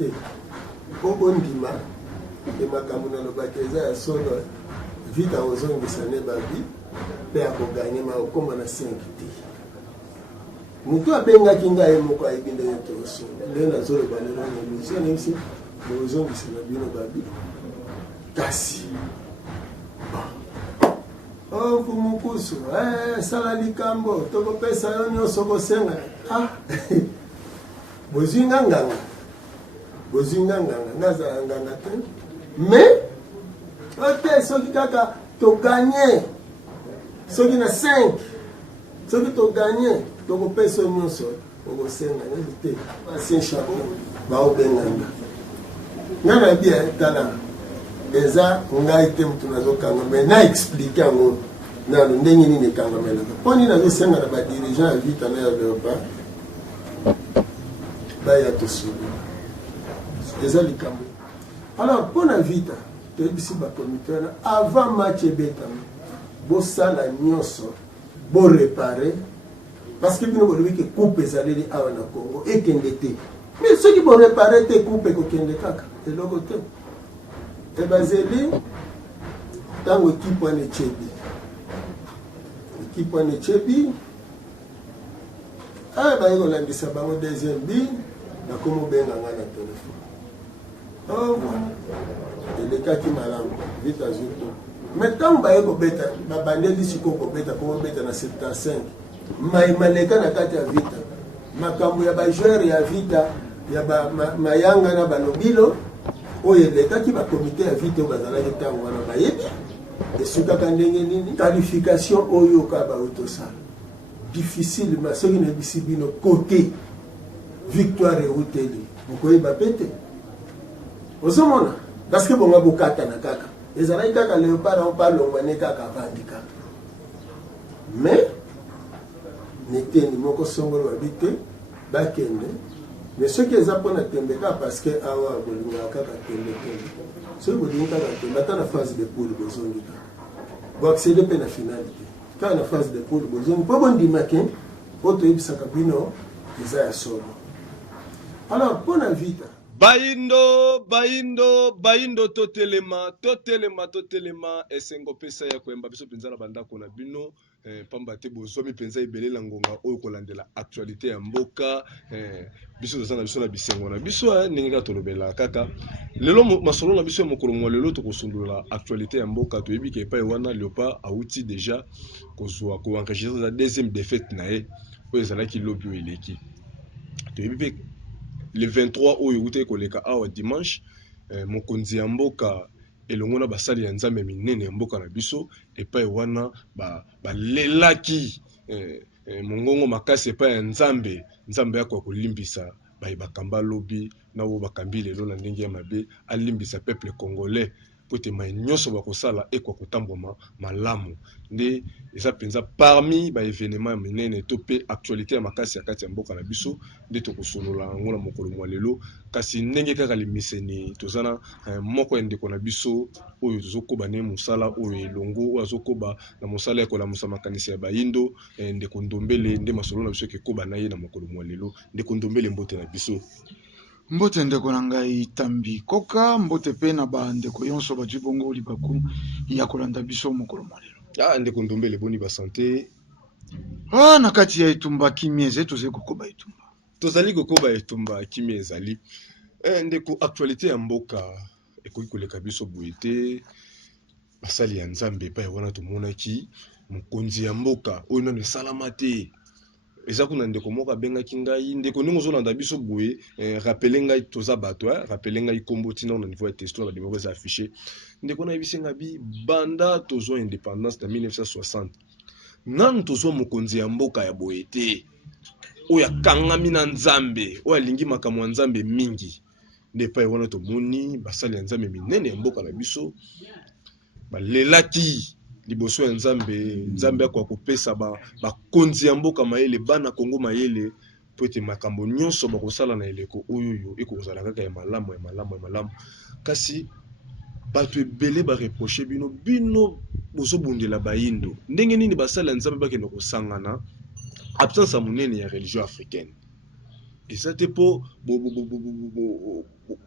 te po bondima e makambo na lobaki eza ya solo vita ozongisa ne babi mpe akoganye maokoma na 5 te moto abengaki ngai moko ayebi ndenge toosolo nde nazoloba lelo na émission nayebisi bozongisa na bino babi kasi mfumu sala likambo tokopesa yo nyonso kosenga bozwi nganganga nazala nganga te mais ote soki kaka toganye soki na 5 soki toganye tokopesa yo nyonso okosenga nyonso te basien chapeau baobenganga nga na bia tala eza ngai te mutu nazokanga me na explike yango nano ndenge nini ekangamelaka mpo nini nazosenga na badirigant ya vita na ya leopa baya tosulu eza likambo alors mpo na vita toyebisi bakomite wana avant match ebetami bosala nyonso borepare parce que bino bolobi ke coupe ezaleli awa na Congo ekende te mais soki borepare te coupe ekokende kaka eloko te ebazeli ntango ekipe wana echebi baye kolandisa bango deuxième bi nakomobenga nga na telefone elekaki malamu vite azuto mais ntango baye kobeta babandeli sikoyo kobeta komobeta na 75 maleka na kati ya vita makambo ya bajoueur ya vita ya mayanga na balobilo oyo elekaki bakomite ya vite oyo bazalaki ntango wana bayebi esukaka ndenge nini qualification oyo ka bautosala difficilement soki nayebisi bino kote victoire euteli bokoyeba pe te ozomona parceke bonga bokatana kaka ezalaki kaka leopard opalongwane kaka avandi kaka mais neteni moko songolo babi te bakende mais soki eza mpona tembe kaka parce que awa bolingaka kaka tembe soki bolingi kaka tembe ata na phase de poule bozongi kaka boaccede mpe na finale te kaka na phase de poule bozongi mpo bondimaki mpo toyebisaka bino eza ya solo alors mpo na vita bayindo totelema esengo pesa ya koyemba biso mpenza na bandako na bino pamba te bozwami mpenza ebelela ngonga oyo kolandela actualité ya mboka biso toza na biso na bisengo na biso ndenge kaka tolobela kaka lelo masolo na biso ya mokolo mwa lelo tokosundula actualité ya mboka toyebi ke epai wana Léopard auti déjà kozwa koenregistre za deuxième défaite na ye oyo ezalaki lobi oyo eleki toyebi mpe le 23 oyo ute koleka awa dimanche mokonzi ya mboka elongo na basali ya nzambe minene ya mboka na biso epai wana balelaki mongongo makasi epai ya nzambe yako kolimbisa bakamba lobi na oyo bakambi lelo na ndenge ya mabe alimbisa peuple congolais po te mai nyonso bakosala ekwa kotambwama malamu nde eza mpenza parmi baévénement ya minene to mpe actualité ya makasi ya kati ya mboka na biso nde tokosolola yango na mokolo mwa lelo kasi ndenge kaka limiseni toza na moko ya ndeko na biso oyo tozokoba ne mosala oyo elongo oyo azokoba na mosala ya kolamusa makanisi ya bayindo ndeko Ndombele nde masolo na biso kekoba na ye na mokolo mwa lelo ndeko Ndombele mbote na biso. Mbote ndeko na ngai Tambi Koka mbote pe na bandeko yonso bazwi bongo libaku ya kolanda biso mokolo mwa lelo. Ndeko Ndombele boni ba santé na kati ya etumba kimia tozali kokoba etumba kimia ezali ndeko actualité ya mboka ekoki koleka biso boye te basali ya nzambe epai wana tomonaki mokonzi ya mboka oyo nano esalama te eza kuna ndeko moko abengaki ngai ndeko ndenge ozolanda biso boye rappele ngai toza bato rappele ngai kombo tina na niveau ya testo na nimero eza affiché ndeko nayebisi ngai bi banda tozwa indépendance na 1960 nanu tozwa mokonzi ya mboka ya boye te oyo akangami na nzambe oyo alingi makambo ya nzambe mingi nde epai wana tomoni basali ya nzambe minene ya mboka na biso balelaki liboso ya nzambe akwa kopesa bakonzi ya mboka mayele bana Kongo mayele po ete makambo nyonso bakosala na eleko oyo ekozala kaka ya malamu kasi bato ebele bareproche bino bozobundela bayindo ndenge nini basali ya nzambe bakende kosangana absence ya monene ya religion africaine eza te mpo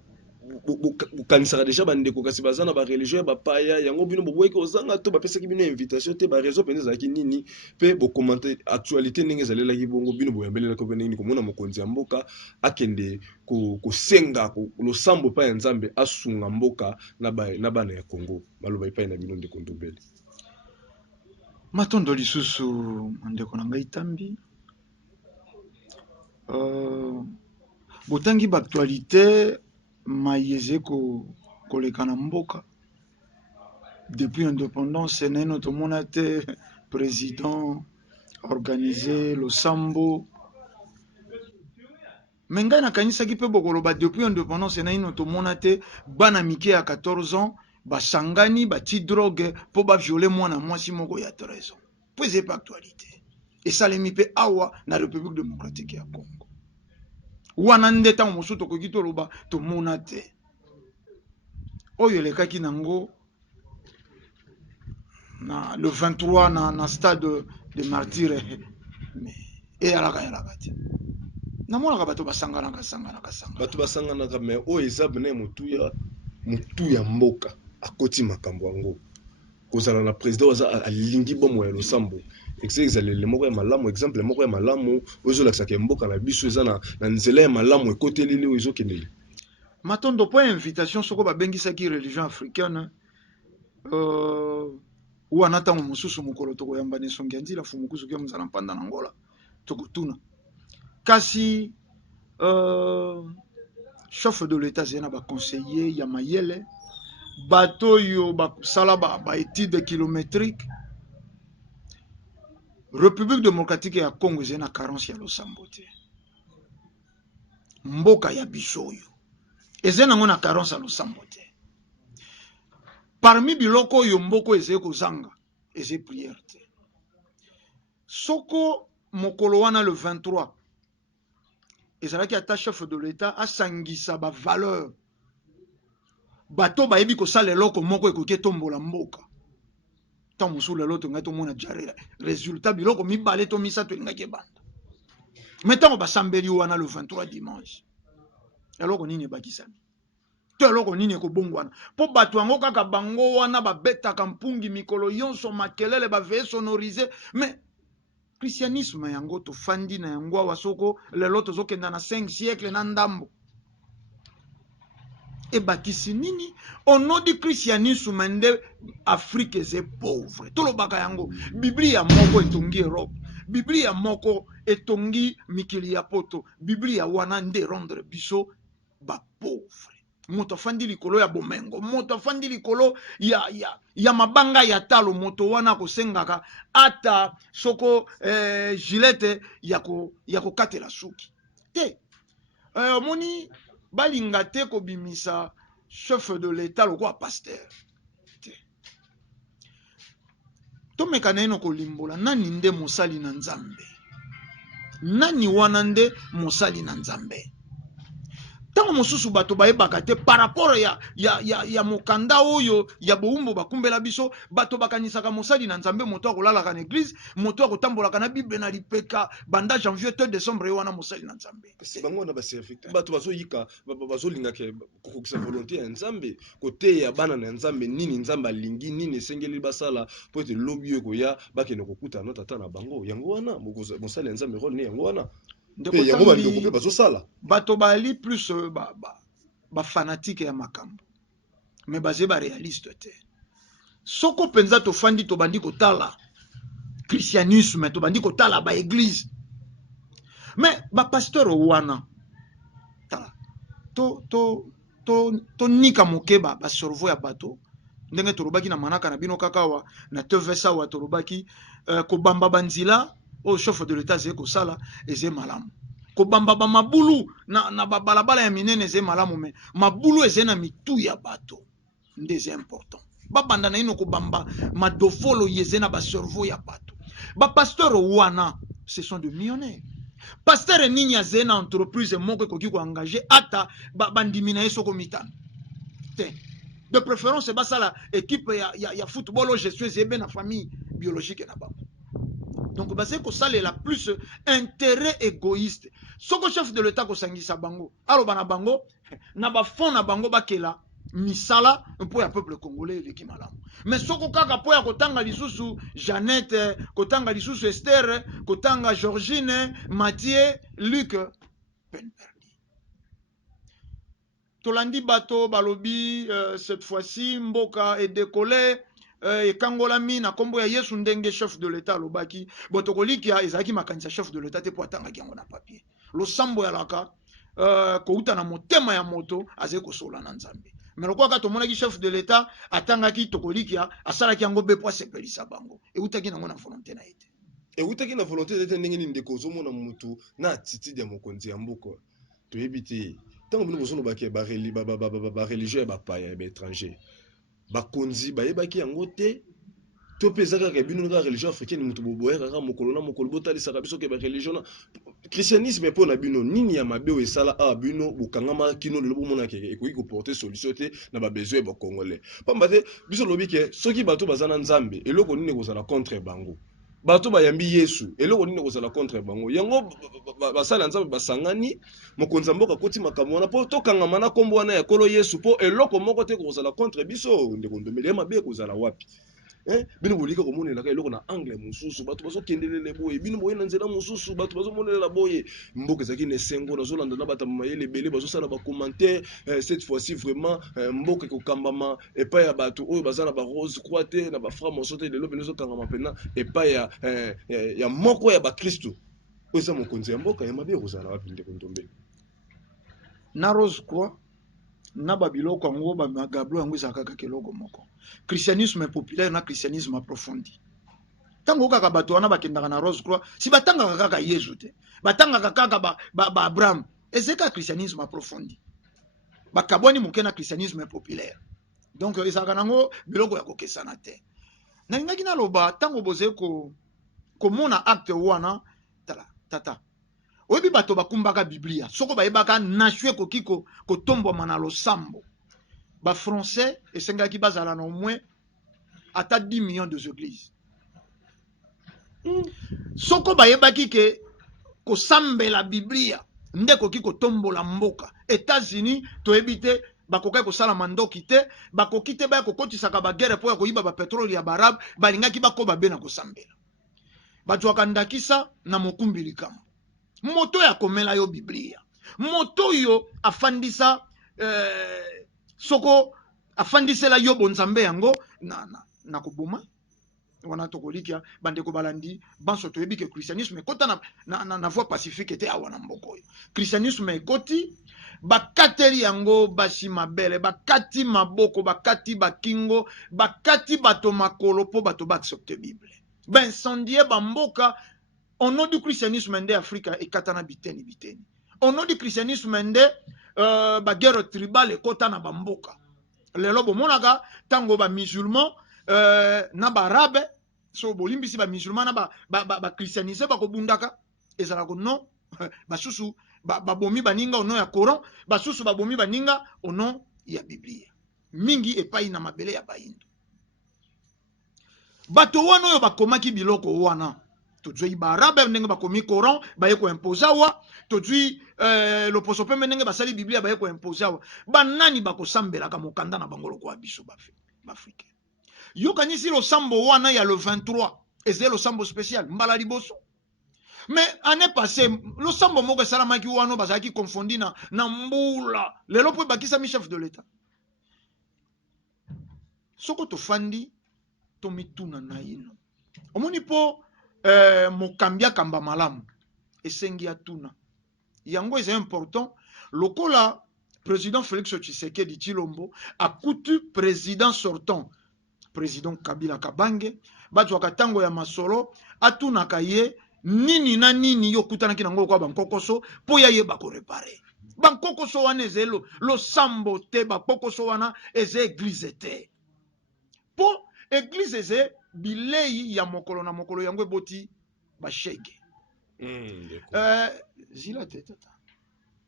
bokanisaka déjà bandeko kasi baza na bareligion ya bapaya yango bino boboyeki ozanga to bapesaki bino invitation te bareseau mpenza ezalaki nini mpe bokomante actualité ndenge ezalelaki bongo bino boyambelelaki mpe nini komona mokonzi ya mboka akende kosenga losambo epai ya nzambe asunga mboka na bana ya Congo baloba epai na bino ndeko Ndumbele. Matondo lisusu ndeko na ngai Tambi botangi baktualité mayeze koleka na mboka depuis indépendance neno tomona te président organisé losambo me ngai nakanisaki mpe bokoloba depuis indépendance naino tomona te bana mike ya 14 ans basangani bati drogue mpo baviole mwana mwasi moko ya 13 ans po eza pa actualité esalemi mpe awa na République démocratique ya Congo wana nde ntango mosusu tokoki toloba tomona te oyo elekaki nango na le 23 na stade de martyre eyalaka te namonaka bato basanganaka bato basanganaka me oyo eza bene motu ya mboka akoti makambo yango kozala na président aza alingi bomo ya losambo ezalele moko ya malamu exemple moko ya malamu oyo ezolakisaka mboka na biso eza na nzela ya malamu ekoteleli oyo ezokendeli matondo po invitation soko babengisaki religion africaine wana ntango mosusu mokolo tokoyamba esongi ya nzela fu mokusu mozala mpanda na ngola tokotuna kasi chef de l'état azali na baconseiller ya mayele bato oyo basala baétude kilométrique République démocratique ya Congo ezali na carence ya losambo te mboka ya biso oyo ezali nango na carence ya losambo te parmi biloko oyo mboko ezali kozanga ezali prière te soko mokolo wana le 23 ezalaki ata chef de l'état asangisa bavaleur bato bayebi kosala eloko moko ekoki etombola mboka ntango mosusu lelo tongai tomona jare résultat biloko mibale to misato elingaki ebanda me ntango basambeli wana le 23 dimanche eloko nini ebakisami to eloko nini ekobongwana mpo bato yango kaka bango wana babetaka mpungi mikolo yonso makelele baveye sonorize me christianisme yango tofandi na yango awa soko lelo tozokenda na 5 siècle na ndambo ebakisi nini onodi christianisme nde Afrique eze pauvre tolobaka yango biblia moko etongi Europe biblia moko etongi mikili ya poto biblia wana nde rendre biso ba pauvre moto afandi likolo ya bomengo moto afandi likolo ya mabanga ya talo moto wana kosengaka ata soko gilete ya kokatela suki te moni balinga te kobimisa chef de l'état lokola pasteur te tomeka na ino kolimbola nani nde mosali na nzambe nani wana nde mosali na nzambe ntango mosusu bato bayebaka te par rapport ya mokanda oyo ya bowumbu bakumbela biso bato bakanisaka mosali na nzambe moto akolalaka na église moto akotambolaka na bible na lipeka banda janvier to décembre wana mosali na nzambe bango na baserviteur bato bazoyika bazolingaka kokokisa volonté ya nzambe koteya bana na nzambe nini nzambe alingi nini esengeli basala po ete lobi oyo koya bakende kokutana na tata na bango yango wana mosali ya nzambe role ne yango wana pe yango bandeko mpe bazosala bato bali plus fanatique ya makambo me baze réaliste te soko penza tofandi tobandi kotala christianisme tobandi kotala église mais pasteur wana tala to nika mokeba basorvo ya bato ndenge tolobaki na manaka na bino kakawa na tevesa wa tolobaki kobamba banzila au chef de l'état zeko sala eze malamu kobamba ba mabulu na balabala ya minene eze malamu me mabulu eze na mitu ya bato ndeze important babanda na ino kobamba madofolo yeze na baservo ya bato pasteur wana ce sont de millionnaires pasteur nini aze na entreprise moko ekoki koengage ata bandimi na ye soko mitano te de préférence basala équipe ya football o gestion ezebe na famille biologique na bango donc basé ko salela plus intérêt égoïste soko chef de l'état kosangisa bango aloba na bango na ba fond na bango bakela misala mpo ya peuple congolais eleki malamu. Mais soko kaka po ya kotanga lisusu Jeannette, kotanga lisusu Esther, kotanga Georgine, Mathieu, Luc, peine perdue. Tolandi bato balobi cette fois-ci mboka est décollé ekangolami na kombo ya Yesu ndenge chef de l'état lobaki botokolikia ezalaki makanisa chef de l'état te po atangaki yango na papier. Losambo ya laka kouta na motema ya moto azali kosola na Nzambe. Mais le quoi tomonaki chef de l'état atangaki tokolikia asalaki yango be po asepelisa bango eutaki nango na volonté na ete eutaki na volonté ete ndenge nini ndeko ozomona mutu na attitude ya mokonzi ya mboka toyebi te ntango bino bozono baki ba religieux ya bapaya ya baétranger bakonzi bayebaki yango te to peza kaka bino kaka religion africaine mutu boboya kaka mokolo na mokolo botalisaka biso ke ba religion christianisme mpo na bino nini ya mabe esala a bino bokangama kino lelo bomona ke ekoki koporter solution te na babesoin ya bakongolais pamba te biso lobi ke soki bato baza na Nzambe eloko nini kozala contre bango bato bayambi Yesu eloko nini kozala contre bango yango basala Nzambe basangani mokonzi mboka koti makambo wana po tokangama na kombo wana ya kolo Yesu po eloko moko te kozala contre biso ndeko ndomeli ya mabe kozala wapi bino bolika komonela ka eloko na angle mosusu bato bazokendelele boye bino boye na nzela mosusu bato bazomonela boye mboka ezalaki na esengo nazolanda na bato mayele ebele bazosala bacommentaire cette fois-ci vraiment mboka ekokambama epai ya bato oyo baza na barose croix te na bafra moso te lelo bino ezokangama mpena epai ya moko ya bakristo oyo eza mokonzi ya mboka ya mabe ekozala wapi ndeko ndombeli na rose croix na babiloko yango bamagablo yango ezalaka kaka eloko moko. Christianisme populaire na christianisme approfondi. Tango kaka bato wana bakendaka na rose croix si batangaka kaka Yesu te batangaka kaka ba Abraham ezeka christianisme approfondi bakabwani moke na christianisme populaire donc ezalaka nango biloko ya kokesana te. Nalingaki naloba tango boze komona acte wana tata oyebi bato bakumbaka biblia soko bayebaka nashwe kokiko kotombwama na losambo ba français esengaki bazala na au moins ata 10 millions de églises soko bayebaki ke kosambela biblia nde koki kotombola mboka. États-Unis toyebi te bakokai kosala mandoki te bakoki te baya kokotisaka bagere po ya koyiba bapetrole ya barabe balingaki bakoba be na kosambela bazwaka ndakisa na mokumbi likambo moto ya komela yo biblia moto yo afandisa soko afandisela yo bonzambe yango na koboma wana tokolikia bandeko balandi banso toyebi ke christianisme ekota na voie pacifique te awa na mboko oyo christianisme ekoti bakateli yango basi mabele bakati maboko bakati bakingo bakati bato makolo po bato baaccepte bible baincendie bamboka au nom du christianisme nde Afrika ekata na biteni au nom du christianisme nde baguerre tribal ekota na bamboka lelo bomonaka tango ba musulman na barabe so bolimbisi ba musulman na ba christianisé bakobundaka ezalaka non basusu babomi baninga au nom ya Coran basusu babomi baninga au nom ya Biblia mingi epai na mabele ya bayindo bato wana oyo bakomaki biloko wana tozwi barabe ndenge bakomi Coran baye ko imposer wa tozwi loposo pembe ndenge basali Biblia baye ko imposer wa banani bakosambelaka mokanda na bango lokwa biso bafrika yokanisi losambo wana ya le 23 ezali losambo spécial mbala liboso mais année passée losambo moko esalamaki wana bazalaki confondi na mbula lelo po bakisami chef de l'état soko tofandi tomituna na ino omoni po mokambi akamba malamu esengi atuna yango est important lokola président Félix Tshisekedi Tshilombo akutu président sortant président Kabila Kabange bazwaka tango ya masolo atunaka ye nini na nini yo kutanaki nango kwa bankokoso po ya yeba ko réparer bankokoso wana ezelo lo sambo te bankokoso wana eze église te po église eze bilei ya mokolo na mokolo yango eboti bashege zila te tata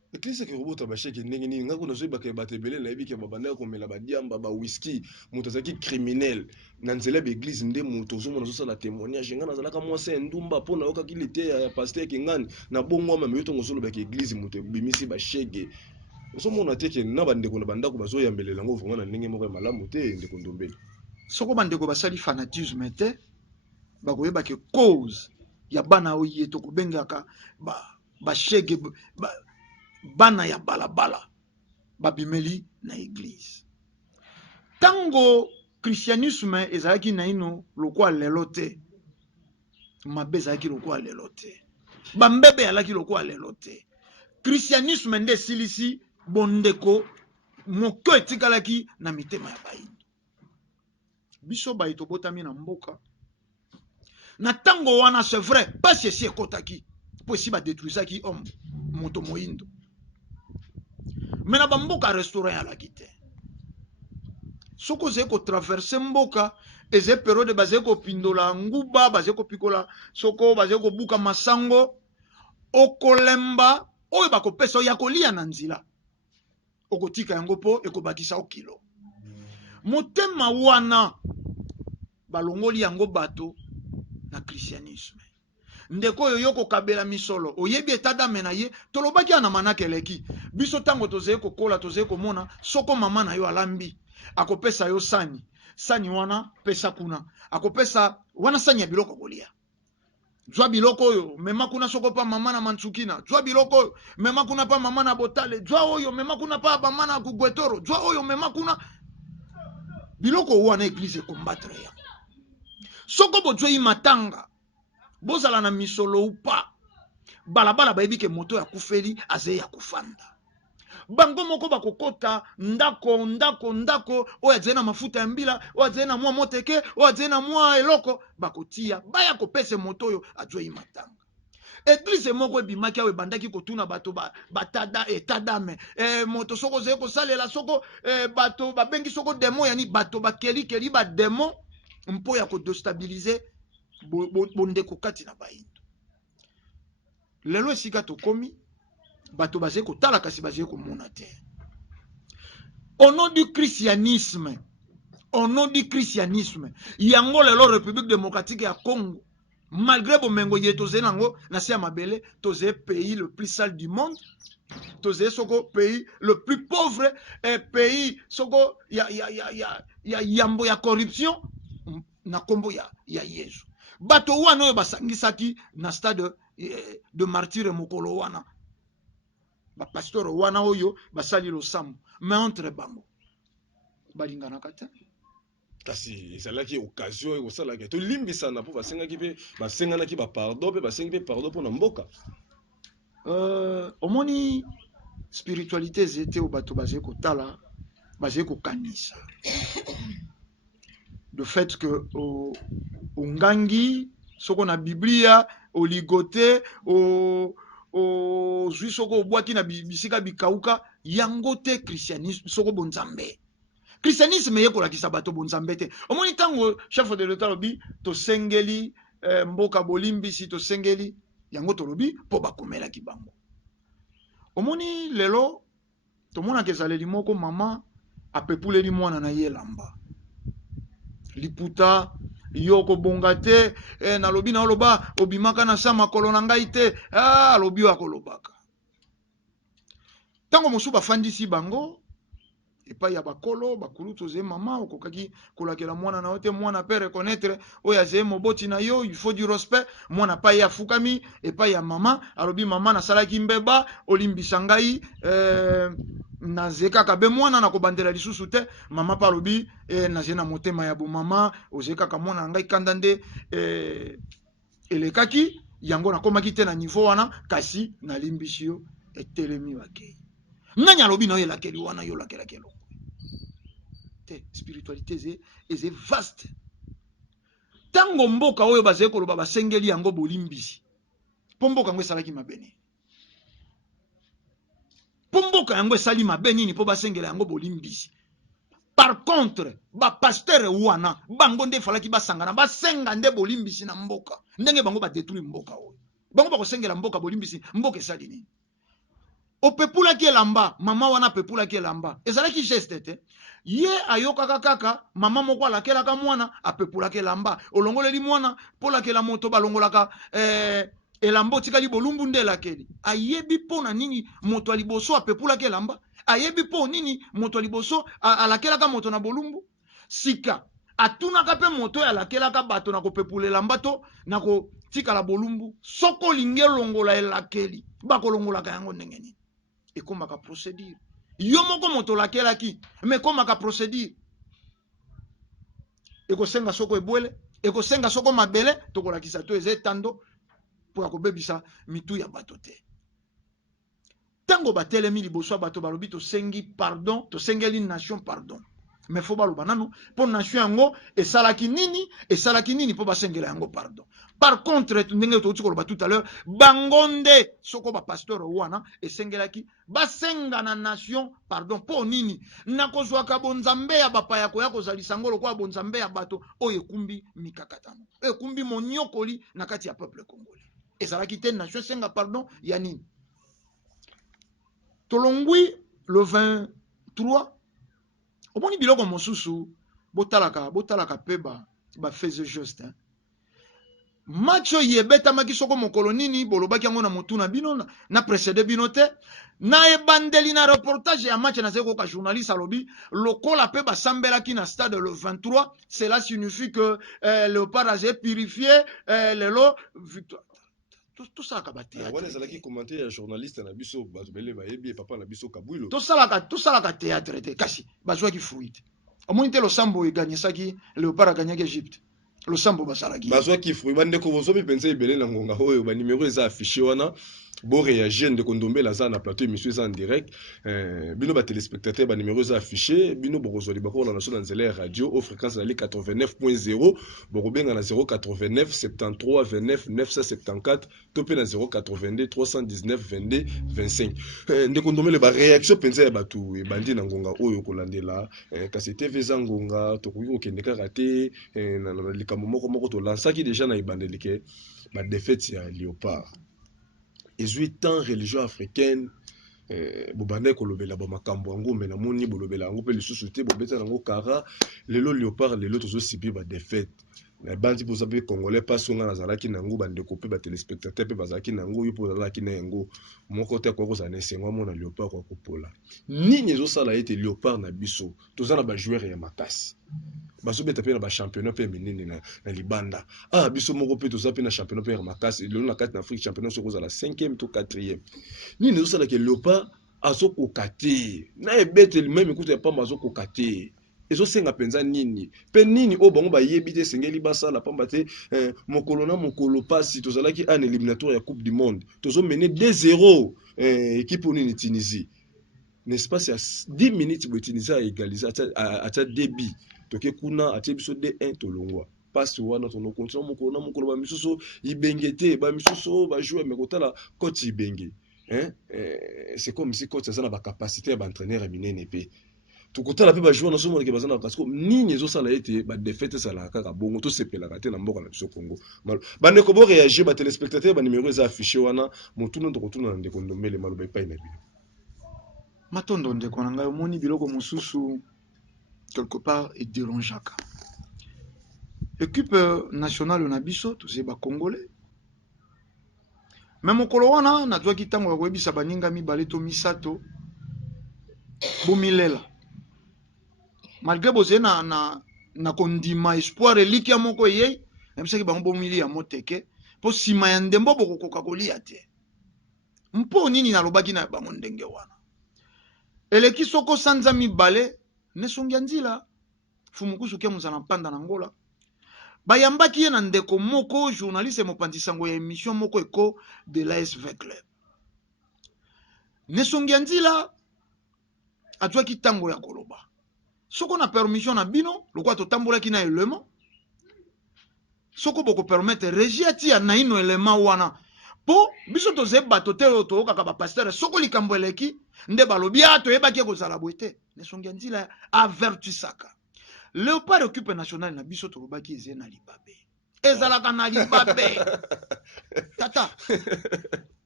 Eklise ke robota ba sheke ndenge nini ngako nazo ba ke batebele na yebiki ba banda ko mela ba diamba ba whisky moto azaki criminel na nzela be église nde moto zo mona zo sala témoignage ngana zalaka mwase ndumba pona yoka kilite ya pasteur kingani na bongo ma meto ngozolo ba ke église moto bimisi ba shege zo mona teke na bande ko na banda ko bazo yambelela ngo vonga na ndenge moko ya malamu te ndeko ndombeli soko bande ko basali fanatisme te bakoyeba ke cause ya bana oye to kubengaka ba shege bana ya balabala babimeli na église tango christianisme ezalaki na ino lokwa lelo te mabe ezalaki lokwa lelo te bambebe alaki lokwa lelo te christianisme nde silisi bondeko moko etikalaki na mitema ya bayindo biso bayi tobotami na mboka na tango wana c'est vrai pasi esi ekotaki po esi badetruisaki homme moto moyindo me na bamboka restaurant alaki te soko ozali kotraverse mboka eze periode bazali kopindola nguba bazali kopikola soko bazali kobuka masango okolemba oyo bakopesa ya kolia na nzila okotika yango po ekobakisa okilo motema wana balongoli yango bato na christianisme ndeko oyo yo kokabela misolo oyebi etadame na ye tolobaki ana manaka eleki biso tango tozali kokola tozali komona soko mama na yo alambi akopesa yo sani wana pesa kuna akopesa wana sani ya biloko kolia jwa biloko oyo mema kuna soko pa mama na mantsukina jwa biloko oyo mema kuna pa mama na botale jwa oyo mema kuna pa mama na kugwetoro jwa oyo mema kuna biloko wana église combattre ya soko bojoi matanga bozala na misolo upa balabala bayebi ke moto ya kufeli aze ya kufanda bango moko bakokota ndako oyo azali na mafuta ya mbila oyo azali na mwa moteke oyo azali na mwa eloko bakotia baya kopesa moto oyo ajoi matanga église moko ebimaki awo ebandaki kotuna bato batada etadame moto soko ozali kosalela soko bato babengi soko demo yani bato bakelikeli bademo mpo ya kodestabilize bondeko kati na bayindo lelo esika tokomi bato bazali kotala kasi bazali komona te au nom du christianisme yango lelo république démocratique ya Congo malgré bomengo ye tozali nango na se ya mabele tozali pays le plus sale du monde tozali soko pays le plus pauvre pays soko ya yambo ya corruption na kombo ya Yesu bato wana oyo basangisaki na stade de martyre mokolo wana bapasteur wana oyo basali losambo mais entre bango balinganaka te kasi ezalaki occasion ekosalaki tolimbisana mpo basenganaki bapardon mpe basengi mpe pardon mpo na mboka omoni spiritualité ezali te oyo bato bazali kotala bazali kokanisa de fait que ongangi soko na biblia oligote ozwi soko obwaki na bisika bikauka yango te christianisme soko bonzambe christianisme yekolakisa bato bonzambe te omoni ntango chef de l'état lobi tosengeli mboka bolimbisi tosengeli yango tolobi mpo bakomelaki bango omoni lelo tomonaka ezaleli moko mama apepuleli mwana na ye elamba liputa yo kobonga te nalobi na oloba obimaka na sa makolo na ngai te alobi oyo akolobaka ntango mosusu bafandisi bango epai ya bakolo bakulu tozali mama okokaki kolakela mwana na yo te mwana pe reconnaître oyo azali moboti na yo il faut du respect mwana pa ye afukami epai ya mama alobi mama nasalaki mbeba olimbisa ngai naze kaka be mwana na kobandela lisusu te mama pa alobi naze na motema ya bomama oze kaka mwana na ngai kanda nde elekaki yango nakomaki te na niveau wana kasi nalimbisi yo etelemi bakei nani alobi na yo elakeli wana yo lakelaki eloko te spiritualité eze vaste tango mboka oyo bazali koloba basengeli yango bolimbisi mpo mboka yango esalaki mabe nini mpo mboka yango esali mabe nini mpo basengela yango bolimbisi par contre bapaster wana bango nde efalaki basangana basenga nde bolimbisi na mboka ndenge bango badetruire mboka oyo bango bakosengela mboka bolimbisi mboka esali nini opepulaki elamba mama wana apepulaki elamba ezalaki geste te ye ayokaka kaka mama moko alakelaka mwana apepulaki elamba olongoleli mwana polakela moto balongolaka elamba otikali bolumbu nde elakeli ayebi mpo na nini moto ya liboso apepulaki elamba ayebi mpo nini moto ya liboso alakelaka moto na bolumbu sika atunaka mpe moto oyo alakelaka bato na kopepula elamba to na kotikala bolumbu soko olingi elongola elakeli bakolongolaka yango ndenge nini ekomaka procédure yo moko moto olakelaki me ekomaka procédure ekosenga soko ebwele ekosenga soko mabele tokolakisa to eza etando mpo ya kobebisa mitu ya bato te ntango batelemi liboso ya bato balobi tosengi pardon tosengeli nation pardon mais fo baloba nano mpo nation yango esalaki nini mpo basengela yango pardon. Par contre ndenge touti koloba tout à l'heure bango nde soko bapasteur wana esengelaki basenga na nation pardon mpo nini nakozwaka bonzambe ya bapaya koya kozalisa ngo lokola bonzambe ya bato oyo ekumbi mikakatano ekumbi monyokoli na kati ya peuple congolais ezalaki te nation esenga pardon ya nini. Tolongwi le 23 omoni biloko mosusu botalaka pe ba faisait juste hein. Match oyo ebetamaki soko mokolo nini bolobaki yango na motu na bino na précédé bino te na ebandeli na reportage ya match na zeko ka journaliste alobi lokola pe basambelaki na stade le 23 cela signifie que Léopard a purifié lelo victoire tout ça ka batéa wana ezalaki commenter ya journaliste na biso bato bele bayebi papa na biso kabwilo tout ça la théâtre te kasi bazwaki fruit omoni te losambo eganyesaki Léopard aganyaki Egypte losambo basalaki bazwaki fruit bandeko bozomi penza ebele na ngonga oyo banimero eza affiché wana bo réagir ndeko ndombela za na plateau émission eza en direct bino ba téléspectateurs ba numéro eza affiché bino bokozoli bakola na sona nzela radio au fréquence na 89.0 bokobenga na 089 73 29 974 to pe na 082 319 22 25 ndeko ndombela ba réaction penza ya batu ebandi na ngonga oyo kolandela kasi TV za ngonga to koki kokende kaka te na likambo moko to lansaki déjà na ebandelike ba défaite ya Léopard. Et 8 ans religion africaine bobanda kolobela ba makambo yango me na moni bolobela yango pe lisusu te bobeta yango kara lelo Léopard lelo tozo sibi ba défaite na bandi poza pe congolais pas songa nazalaki nango bande kopé ba téléspectateurs pe bazalaki nango yo po zalaki na yango moko te ko za nesengwa mona Léopard ko kopola nini ezo sala ete Léopard na biso toza na ba joueur ya makasi baso beta pe na ba championnat pe minene na libanda biso moko pe toza pe na championnat pe ya makasi lelo na kati na Afrique championnat soko za la 5e to 4e nini ezo sala ke Léopard azoko kate na ebete même écoute ya pamba azoko kate ezosenga penza nini pe nini o bango bayebi te sengeli basala pamba te mokolo na mokolo pasi tozalaki en éliminatoire ya coupe du monde tozo mener 2-0 équipe nini Tunisie n'est-ce pas c'est 10 minutes bo Tunisie a égalisé à débit toke kuna atie biso 2-1 tolongwa pasi wana tono continue mokolo na mokolo ba misuso ibengete ba misuso ba jouer mais kotala coach ibenge c'est comme si coach ça na ba capacité ya ba entraîneur ya minene pe tukutala pe ba joueur na somo ke bazana parce que nini ezo sala ete ba défaite sala kaka bongo to sepela kate na mboka na biso Congo bande ko bo réagir ba téléspectateurs ba numéro eza affiché wana motuno to kotuna na ndeko ndombele maloba epai na bino matondo ndeko na ngai omoni biloko mosusu quelque part et dérangeaka équipe nationale na biso toze ba congolais même mokolo wana nazwaki ntango ya koyebisa baninga mibale to misato bomilela malgré bozé na kondima espoir eliki ya moko yei ebisaki bango bomili ya moteke po sima ya ndembo bokokoka kolia te mpo nini nalobaki na bango ndenge wana eleki soko sanza mibale nesongia nzila fumukusu ke muzana mpanda na ngola bayambaki ye na ndeko moko journaliste mopanzisango ya émission moko eko de l'ASV Club nesongia nzila atwaki tango ya koloba soko na permission na bino lokwa totambolaki na element soko boko permettre regiati ya naino element wana po biso toze bato te oyo toyokaka bapasteur soko likambo eleki nde balobi toyebaki ekozala boye te nesongia nzila avertisaka Léopard équipe nationale na biso tolobaki eze na libabe ezalaka na libabe tata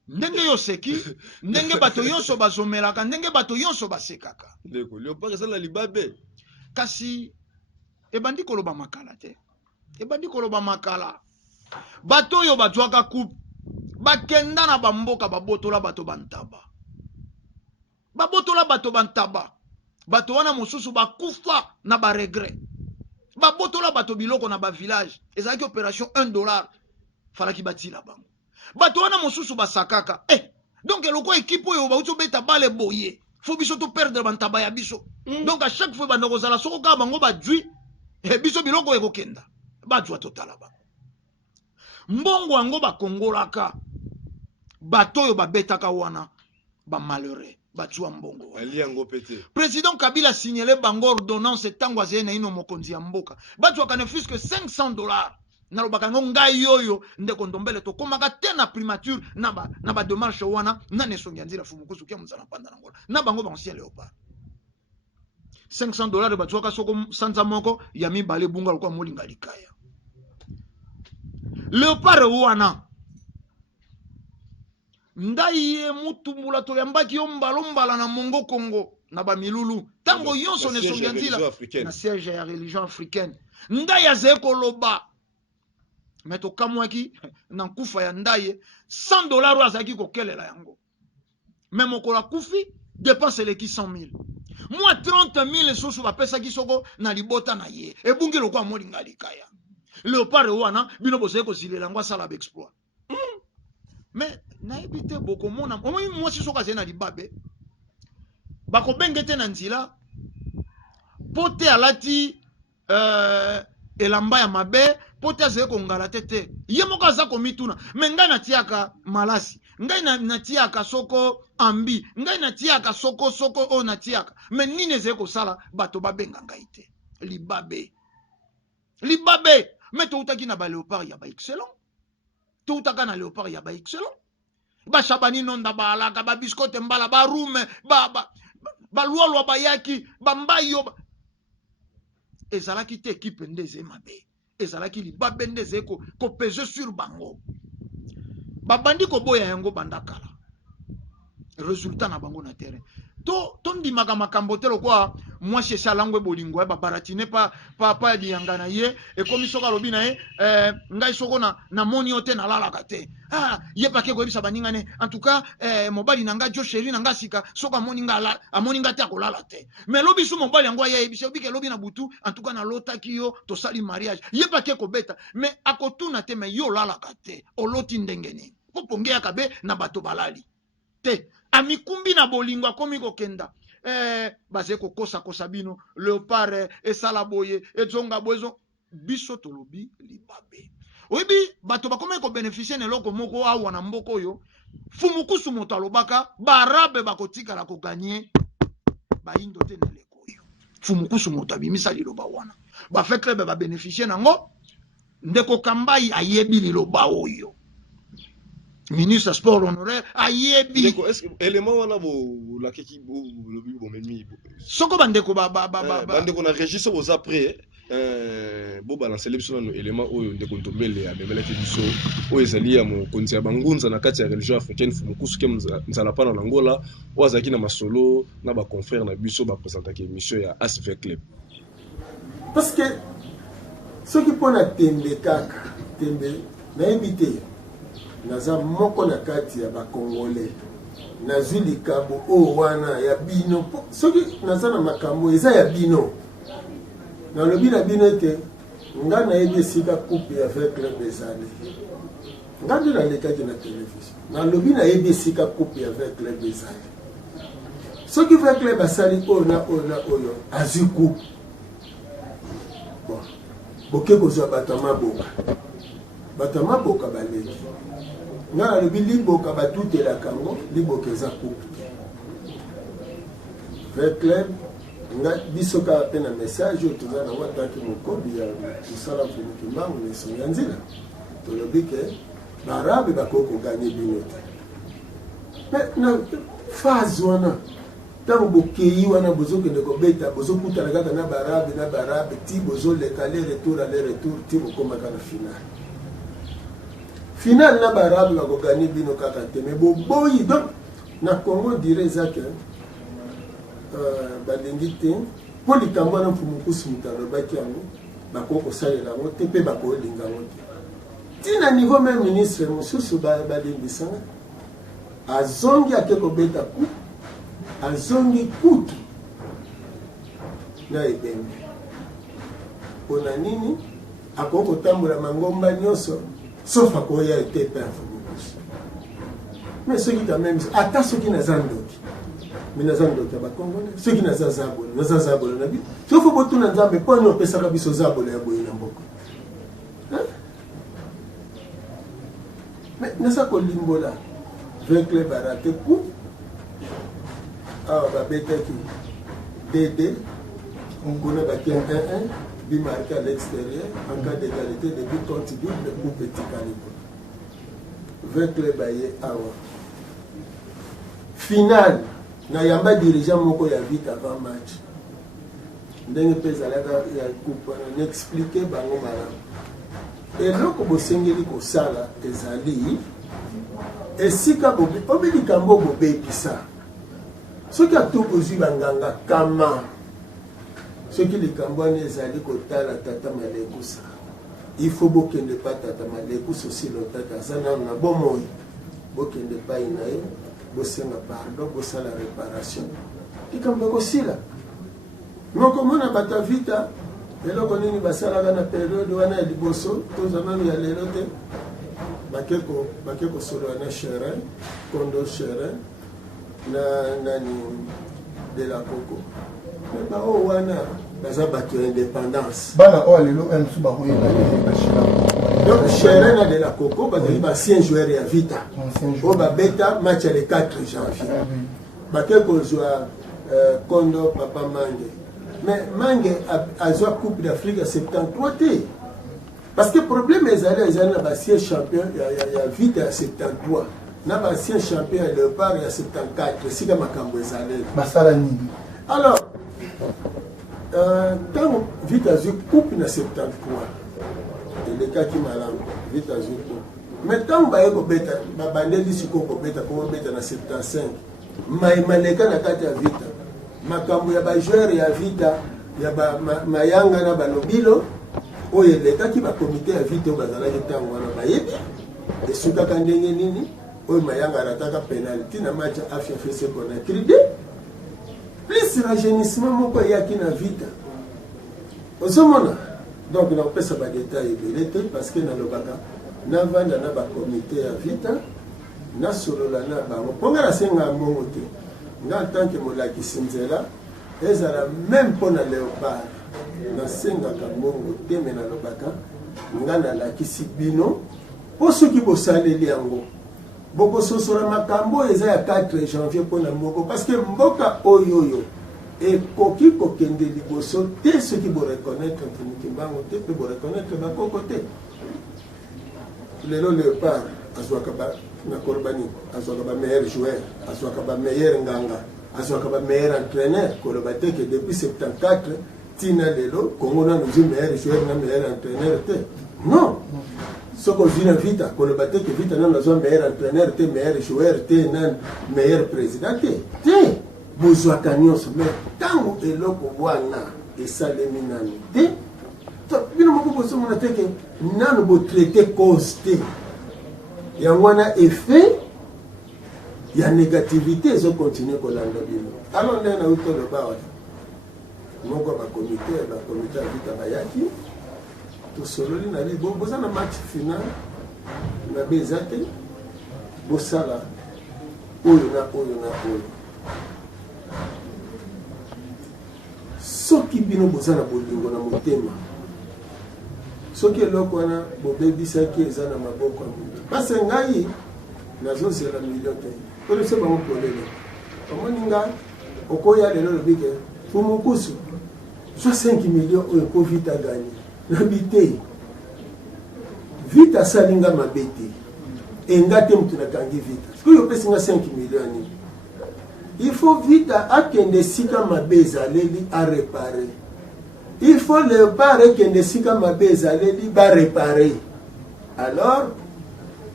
ndenge yo seki ndenge bato yonso bazomelaka ndenge bato yonso basekaka ndeko Léopard ezala libabe kasi ebandi koloba makala te ebandi koloba makala bato oyo bazwaka coupe bakenda na bamboka babotola bato bantaba bato wana mosusu bakufa na baregret babotola bato biloko na bavillage ezalaki opération $1 falaki batila bango bato wana mosusu basakaka donc eloko équipe oyo bauti obeta bale boye fo biso to perdre bantaba ya biso donc à chaque fois banda kozala soko kaka bango badwi biso biloko ekokenda bajwa totala bango mbongo yango bakongolaka bato oyo babetaka wana bamalheureux bajwa mbongo ali yango pete président Kabila signalé bango ordonnance tango azeye na ino mokonzi ya mboka bajwaka ne fusque $500 nalobaka ngo ngai yoyo ndeko ndombele tokomaka te na primature na ba démarche wana na nesongi ya nzela fumukusu kia muzala panda nangola na bango bancien Léopard $500 bajwaka soko sanza moko ya mibale bunga lokwa molinga likaya Léopard wana ndaye mutumbula to yambaki yo mbalombala na mongo Congo na bamilulu tango yonso nesongi ya nzela na siège ya religion africaine ndaye azeko loba meto kamwaki na nkufa ya ndaye $100 azaki kokelela yango même okola kufi dépense leki 100,000 moi 30,000 soso bapesaki soko na libota na ye ebungi lokwa molinga likaya Léopard wana bino bozali kozilela ngo asala exploit mais nayebi te bokomona omoi mwasi soko azali na libabe bakobenge te na nzela po te alati elamba ya mabe po te azali kongala te te ye moko aza komituna me ngai natiaka malasi ngai natiaka soko ambi ngai natiaka soko oyo natiaka me nini ezali kosala bato babenga ngai te libabe me toutaki na baléopard ya baexcellent toutaka na léopard ya baexcellent bashabani nonda baalaka babiskote mbala barume balwalwa bayaki bambai yo ezalaki te ekipe nde ezali mabe ezalaki libabe nde ezali kopese sur bango babandi koboya yango bandakala résultat na bango na terrain to ndimaka makambo te lokwa mwasi esalangwe bolingo ya babaratine pa liyanga na ye ekomi soko alobi na ye ngai soko na moni yo te nalalaka te ye pake koyebisa baninga ne en tout cas mobali na nga jo sheri na nga sika soko amoni nga te akolala te mais lobi su mobali yango ayebisa obi ke lobi na butu en tout cas nalotaki yo tosali mariage ye pake kobeta mais akotuna te mais yo olalaka te oloti ndenge nini popongeyaka be na bato balali te amikumbi na bolingo akomi kokenda baze kokosa bino Léopard esala boye ezonga boyezo biso tolobi libabe oyebi bato bakomi kobeneficie na eloko moko awa na mboko oyo fumukusu moto alobaka baarabe bakotikala koganye bayindo te na leko oyo fumukusu moto abimisa liloba wana bafe club babeneficie nango ndeko Kambai ayebi liloba oyo ministre sport honoraire ayebi ndeko est-ce que élément wana la keki lobi bomemi soko bandeko bandeko na registre boza prêt bo balancer biso na élément oyo ndeko Ntombele amemelaki biso oyo ezali ya mokonzi ya bangunza na kati ya religion africaine fumukusu ke nzala pana na Angola oyo azalaki na masolo na ba confrère na biso ba présentaki émission ya ASV Club parce que ceux qui pona tembe kaka tembe na éviter naza moko na kati ya bakongole nazwi likambo oyo wana ya bino soki naza na makambo eza ya bino nalobi na bino ete nga nayebi esika coupe ya Ve Club ezali nga nde nalekaki na télévision nalobi nayebi esika coupe ya Ve Club ezali soki Ve Club asali oyo na oyo azwi coupe boke kozwa bato ya maboka baleki nga nalobi liboka batutelaka ngo liboka eza coupe Ve Club nga biso kaka mpe na message oyo toza nango ataki mokobi ya kosala mfumuki mbangu na esongi ya nzela tolobi ke baarabe bakoki koganye bino te me na phase wana ntango bokei wana bozokende kobeta bozokutana kaka na baarabe ti bozoleka le retour ti bokomaka na finale final na barabe bakogani bino kaka te mais boboyi donc na Congo dirait ezake balingi te mpo likambo wana mpumukusu moto alobaki yango bakoki kosalela yango te mpe bakolinga yango te ntina niveau même ministre mosusu balimbisanga azongi ake kobeta ku azongi kutu na ebembe mpona nini akoki kotambola mangomba nyonso sauf akoya ete pe afomokusu mais soki quand même ata soki naza ndoki mais naza ndoki ya bakongole soki naza zabolo na bino soki fo botuna nzambe mpo ani opesaka biso zabolo ya boye na mboka mais naza kolimbola vecle barate ku awa babetaki dd kuna baki 1-1 bimarqué à l'extérieur en cas d'égalité de but contre double ou petit calibre vecle baye awa final na yamba dirigeant moko ya vite avant match ndenge mpe ezalaka ya coupe na expliquer bango malamu eloko bosengeli kosala ezali esika obi likambo bobebisa soki atu kozwi banganga kama soki likambo wana ezali kotala tata malekusa il faut bokende pa tata malekusa osi lotata aza nano na bomoi bokende pai na ye bosenga pardon bosala réparation likambo ekosila mokomona bato vita eloko nini basalaka na periode wana ya liboso tozamami ya lelo te bake kosolola na cherin kondo cherin na nani de la coco me bao wana baza bato ya indépendance bana oyo lelo msu bakoyeba donc cherin na de la coco bazali basien joueur ya vita oyo babeta match ya le 4 janvier bake kozwa kondo papa mange mais mange azwa coupe d'Afrique ya 73 te parce que problème ezali na basien champion ya vite ya 73 na basien champion ya léopard ya 74 esika makambo ezaleli basala nini alors ntango vite azwi coupe na 73 elekaki malamu vite azwi coupe mais ntango baye kobeta babandeli sikoyo kobeta po kobeta na 75 maleka na kati ya vita makambo ya bajoueur ya vita ya mayanga na balobilo oyo elekaki bakomite ya vita oyo bazalaki ntango wana bayebi esukaka ndenge nini oyo mayanga arataka penalty na match ya afia fese Conakry de plus rajeunissement moko eyaki na vita ozomona donc nakopesa badetail ebele te parce que nalobaka navanda na bakomite ya vita nasolola na bango mpo nga nasenga mbongo te nga ntanke molakisi nzela ezala même mpo na léopard nasengaka mbongo te me nalobaka nga nalakisi bino mpo soki bosaleli yango bokososola makambo eza ya 4 janvier mpo na moko parce que mboka oyoyo ekoki kokende liboso te soki boreconnaitre mbango te mpe boreconnaitre bakoko te lelo léopard azwaka nakoloba nini azwaka bameilleur joueur azwaka bameilleur nganga azwaka bameilleur entraîneur koloba te ke depuis 74 tina lelo kongo nano ozwi meilleur joueur na meilleur entraîneur te non soko ozwi na vita koloba te ke vita nano azwa meilleur entraîneur te meilleur joueur te na meilleur président te bozwaka nyonso mais ntango eloko wana esalemi nano te bino moko bozomona te ke nano botraite cause te yango wana effet ya négativité ezokontinue kolanda bino alors nde nauti oloba wana moko bakomite ya vita bayaki tosololi na bibo boza na match final na be eza te bosala oyo na oyo na oyo soki bino boza na bolingo na motema soki eloko wana bobebisaki eza na maboko ya moto pase ngai nazozela milio te kolese bango polele omoni nga okoya lelo lobike fumukusu 5 millions oyo po vita gagné nabi te vita asalinga mabe te enga te motu nakangi vita sikoyo opesi nga 5 millions nini il faut vita akende sika mabe ezaleli arepare il faut léopard ekende sika mabe ezaleli baréparer alors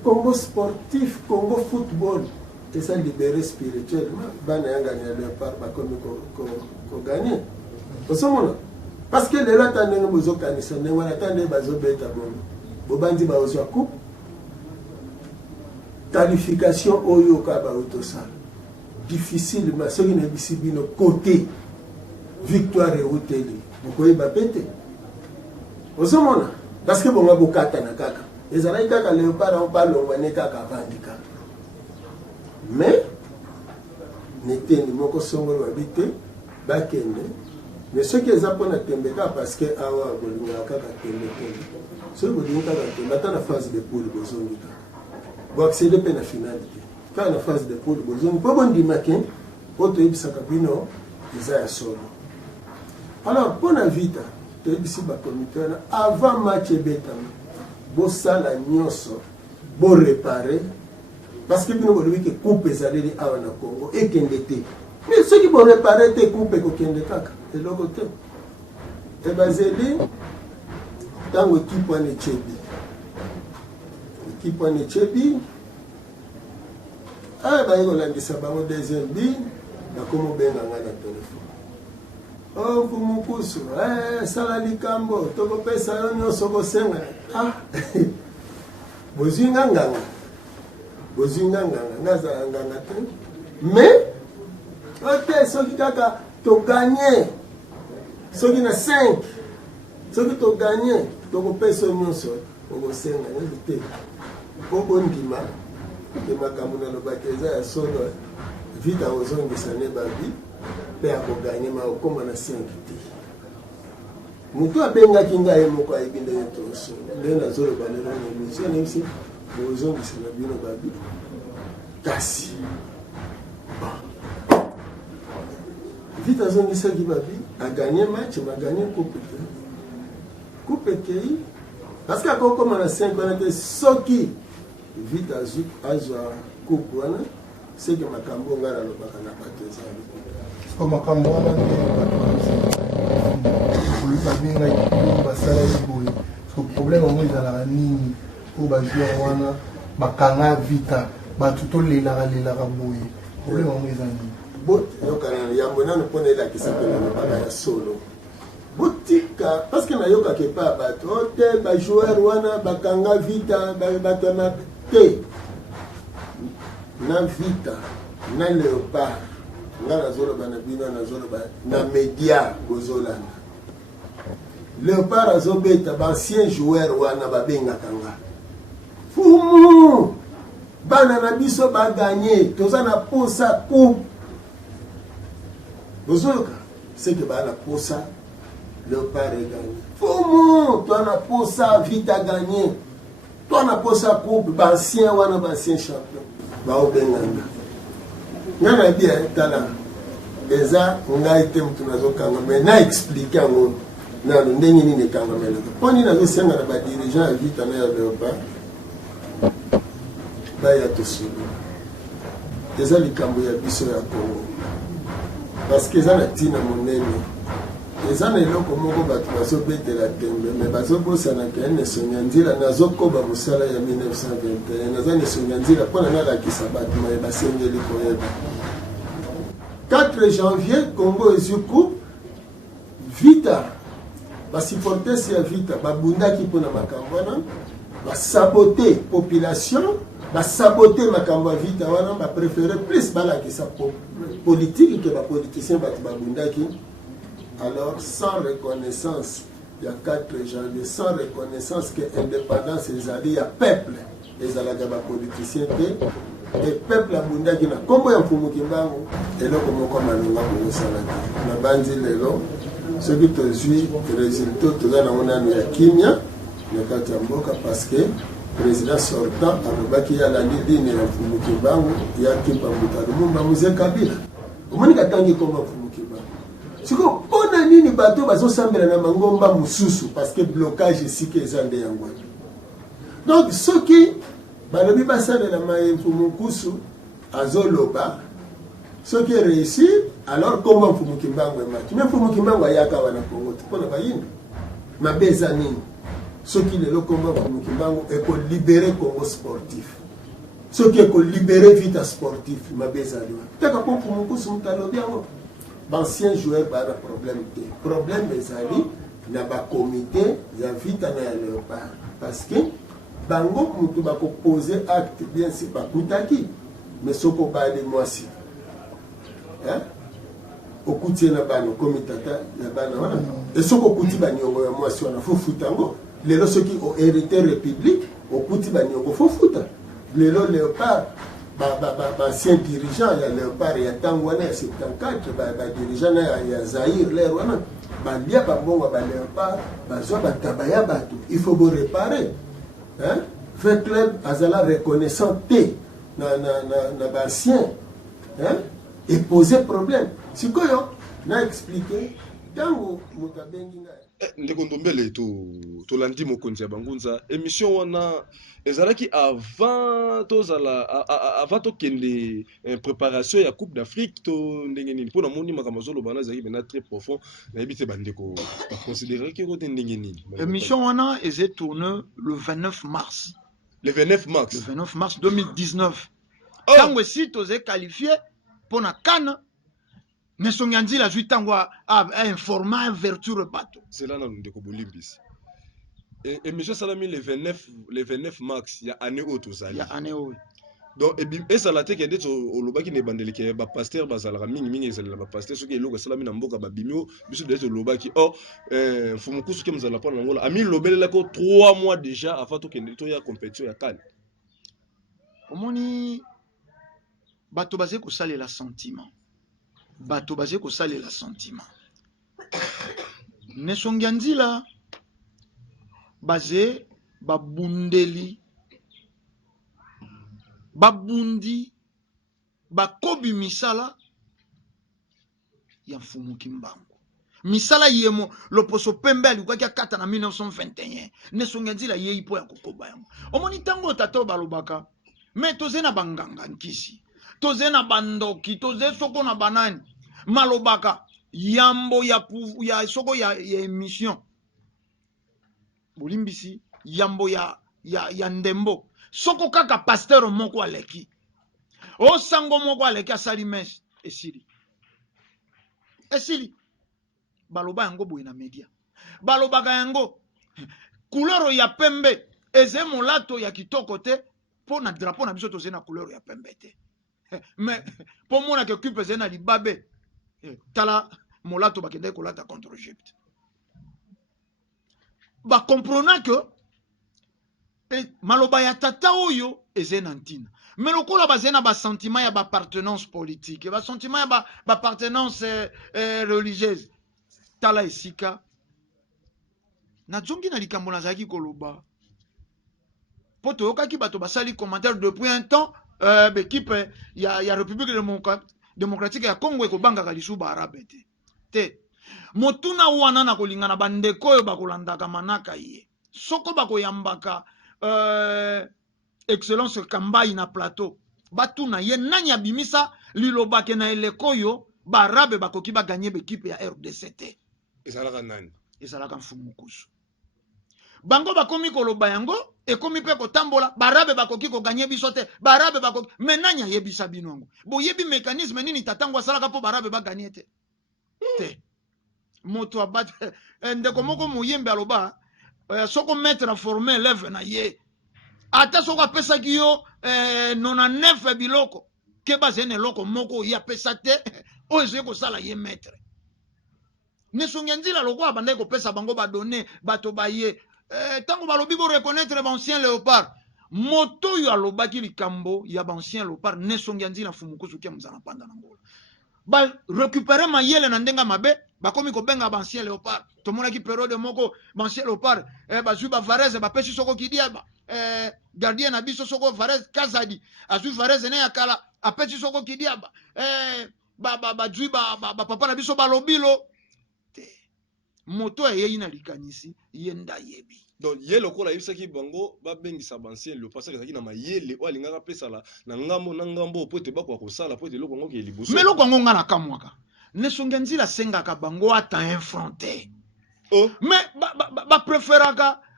Congo sportif, Congo football, et ça libéré spirituellement. Bana yanga ni Léopard bakomi ko gagner. Parce que les gens qui ont besoin de canison, ils ont besoin de bobandi ba ozo coupe. Qualification oyo ka ba autosal. Difficile mais ce qui n'est pas côté victoire et hôtel. Vous pouvez pas péter. Osomona parce que bon abokata na kaka. Ezala kaka Léopard on parle on va kaka bandika. Mais n'était ni moko songolo habité bakende. Mais ce qui est appelé Tembeka parce que awa bolinga kaka Tembeka. Ce bolinga kaka Tembeka na phase de poule bozongika. Bon accéder à la finalité. Quand la phase de poule bozongika pas bon dimakin auto ibisaka bino izaya solo. Alors pour la vita, tu ibisi ba comité avant match betam. Bo sala nyonso, bo réparer parce que bino bolobi que coupe ezaleli awa na Congo et kendete. Mais ceux qui vont réparer tes coupes ko kende kaka. Et le côté, et basé dans l'équipe en Ethiopie. L'équipe en Ethiopie, ah, bah, il y a un deuxième bi, il y a comme ben dans le téléphone. Oh, pour mon pouce, salali kambo, toko pesa yon soko senga. Ah, bozinga nganga, naza nganga te. Mais, ok, ceux qui kaka to gagner. Ceux qui ont 5, ceux qui ont gagné, tu peux payer son nom sur le Sénat. Pour bon dima, de ma camona le baptême, solo, vite à ozone de sané babi, père pour gagner, mais comme on a 5. Nous avons bien gagné et mon coïbin de tous. L'un a zolo balero, nous sommes ici, ozone de sané babi, Kassi. Vite à zone de sané babi. A gagné match, a gagné coupe. Coupe qui parce que quand on a 5 ans, ce qui vite à Zouk, à coupe, c'est que ma cambo ngara le bakana pateza. C'est comme ma cambo le problème est dans la ligne pour jouer wana bakanga vita batuto lela boye. Problème est dans Bot yokana yambona no pone la kisapela na bala ya solo botika parce que na yoka ke pa bato te ba joueur wana bakanga vita ba batana te na vita na Léopard ngala zolo bana bino na zolo ba na media gozolana Léopard azobeta ba ancien joueur wana ba benga kanga fumu bana na biso ba gagner tozana posa coupe. C'est que la posa, le père est gagné. Faut toi na posa vite à gagner. Toi na posa coupe, ancien champion. Ba obenganga. Nana bien tala. Eza nga été mutunazo kanga mais na expliquer ngo na ndenge nini kanga mela. Poni na zo senga na ba dirigeant vite na ya Léopard. Ba ya tosulu. Eza likambo ya biso ya Congo. Parce que ça n'a tina monene eza na eloko moko bato bazobetela tembe mais bazobosana ke nesonga nzela nazokoba mosala ya 1921 naza nesonga nzela mpona nalakisa bato maye basengeli koyeba 4 janvier Congo ezwi coupe vita basupporters ya vita babundaki mpona makambo wana basabote population basabote makambo ya vita wana bapréféré plus balakisa politique que les politiciens babundaki. Alors sans reconnaissance il y a 4 janvier sans reconnaissance que l'indépendance est allée, il y a peuple les alaka politiciens et peuple abundaki na kombo ya mfumukimbango eloko moko malunga kosalaki na bandi lelo soki tozwi résultat toza na monano ya kimia na kati ya mboka parce que président sortant alobaki alandi ligne ya mfumukimbango ya Kimbanguta Lumumba Mzee Kabila omoni katangi komba mfumukimbango siko pona nini bato bazosambela na mangomba mususu parce que blocage esika eza nde yango. Donc soki balobi basalela mfumukusu azoloba soki réussir alors komba mfumukimbango emaki mais mfumukimbango ayaka wana Congo mpona bayindu mabeza nini Ce qui est le combat pour nous, et pour libérer le Congo sportif. Ce qui est pour libérer vite sportif, ma bézali. T'as qu'à pour mon coup, son talon bien. Ancien joueur, pas de problème. Problème bézali, il n'y a pas de comité, il y a vite à léopard. Parce que, bango, nous devons poser acte bien, c'est pas tout acquis. Mais ce qu'on va aller moi aussi. Hein? Au côté na bano komitata na bana wana et ce ko kuti banyongo ya mwasi wana fo futango lelo ceux qui ont hérité république au kuti banyongo fo futa lelo léopard ancien dirigeant ya léopard ya tango wana ya 74 ba dirigeant ya Zaïre l'air wana ba lia ba bongo ba léopard ba zo ba tabaya bato il faut vous réparer hein fait club azala reconnaissant té na ba ancien hein et poser problème. Si quoi n'a expliqué tango mutabengi na ndeko ndombele to landi mokonzi ya bangunza émission wana ezalaki avant to kende préparation ya Coupe d'Afrique to ndenge nini pona moni makambo zolo bana ezalaki bena très profond na yebite bandeko ba considérer que ko ndenge nini émission wana est tournée le 29 mars. Le 29 mars. Le 29 mars 2019. Oh. Tango si tozé qualifié pour na CAN. Nesonganzi la joué tango a informé vertu bateau. C'est là nous ndeko bolimbisi. Et monsieur Salami le 29 mars il y a année autre ça. Il y a année autre. Donc et ça la te kende to lobaki ne bandeli ke ba pasteur ba zalaka mingi ezala ba pasteur soki eloko Salami na mboka ba bimio biso de lobaki fumukusu ke mzala pa na ngola ami lobelela ko 3 mois déjà avant to kende to ya compétition ya CAN. Omoni bato basé ko salela sentiment. Bato basé ko salela sentiment. Nesonganzila basé babundeli babundi bakobi misala ya mfumu kimbangu misala yemo loposo pembe alikuwa kia kata na 1921 nesonganzila ye ipo ya kokoba yango omoni tango tato balobaka me toze na banganga nkisi toze na bandoki toze soko na banani malobaka yambo ya soko ya émission bolimbisi yambo ya ndembo soko kaka pasteur moko aleki o sango moko aleki asali mes esili baloba yango boye na media balobaka yango couleur ya pembe eze molato ya kitoko te po na drapeau na biso toze na couleur ya pembe te mais po mona ke kupe eze na libabe tala molato bakende kolata contre Egypte ba comprendre que maloba ya tata oyo eze na ntina mais lokola bazena ba sentiment ya ba appartenance politique ba sentiment ya ba appartenance religieuse tala esika na zongi na likambo nazaki koloba poto yokaki bato basali commentaire depuis un temps l'équipe ya République démocratique ya Congo ekobangaka lisuba arabe te motuna wana na kolingana bandeko oyo bakolandaka manaka ye soko bakoyambaka excellence Kambai na plateau batuna ye nani abimisa lilobake na elekoyo barabe bakoki baganye bekipe ya RDC te ezalaka nani ezalaka mfumukusu bango bakomi koloba yango ekomi pe kotambola barabe bakoki koganye biso te barabe bakoki menani ayebisa bino yango boyebi mécanisme nini tatango asalaka po barabe baganye te moto abate ndeko moko moyembe aloba soko mettre formé élève na ye ata soko apesaki yo 99 biloko ke bazene loko moko ya pesa te oyo ezoye kosala ye maître nesonganzila loko abandaki kopesa bango badone bato baye tango balobi ko reconnaître bancien léopard moto oyo alobaki likambo ya bancien léopard nesonganzila fumukusu kia mzana panda na ngola ba récupérer mayele na ndenga mabe bakomi kobenga bancien léopard tomonaki période moko bancien léopard bazwi ba Varese bapesi soko kidia gardien na biso soko Varese Kazadi azwi Varese ne yakala apesi soko kidia bazwi papa na biso balobilo te moto eyeyi na likanisi yenda yebi donc ye lokola yebisaki bango babengisa bancien le passage ezalaki na mayele oyo alingaka pesala na ngambo po ete bakwa kosala po ete eloko yango ke liboso mais eloko yango nga na kamwaka nesonganzila asengaka bango ata infronté mais bapréféraka